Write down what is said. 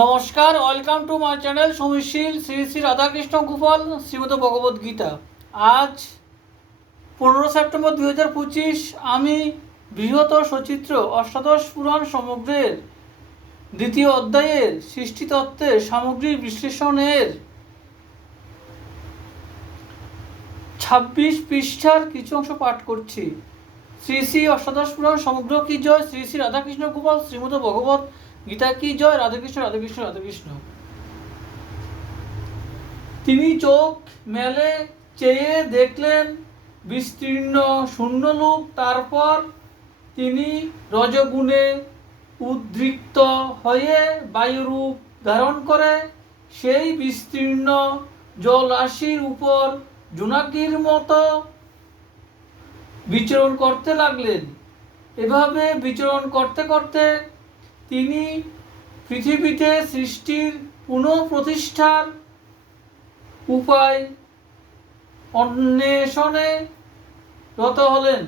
নমস্কার, welcome to my channel সমীশীল শ্রী শ্রী রাধাকৃষ্ণ গোপাল শ্রীমদ ভগবদ গীতা। আজ 15 সেপ্টেম্বর 2025। আমি বৃহৎ সচিত্র অষ্টাদশ পুরাণ সমগ্রের দ্বিতীয় অধ্যায়ের সৃষ্টিতত্ত্বের সামগ্রিক বিশ্লেষণের 26 পৃষ্ঠার কিছু অংশ পাঠ করছি। শ্রী শ্রী অষ্টাদশ পুরাণ সমগ্র কি জয়, শ্রী শ্রী রাধাকৃষ্ণ গোপাল শ্রীমদ ভগবত গীতা কি জয়। রাধাকৃষ্ণ রাধাকৃষ্ণ রাধাকৃষ্ণ। তিনি চোখ মেলে চেয়ে দেখলেন বিস্তীর্ণ শূন্যলোক। তারপর তিনি রজগুণে উদ্রিক্ত হয়ে বায়ুরূপ ধারণ করে সেই বিস্তীর্ণ জলরাশির উপর জোনাকির মতো বিচরণ করতে লাগলেন। এভাবে বিচরণ করতে করতে তিনি পৃথিবীতে সৃষ্টির পুনঃপ্রতিষ্ঠার উপায় অন্বেষণে রত হলেন।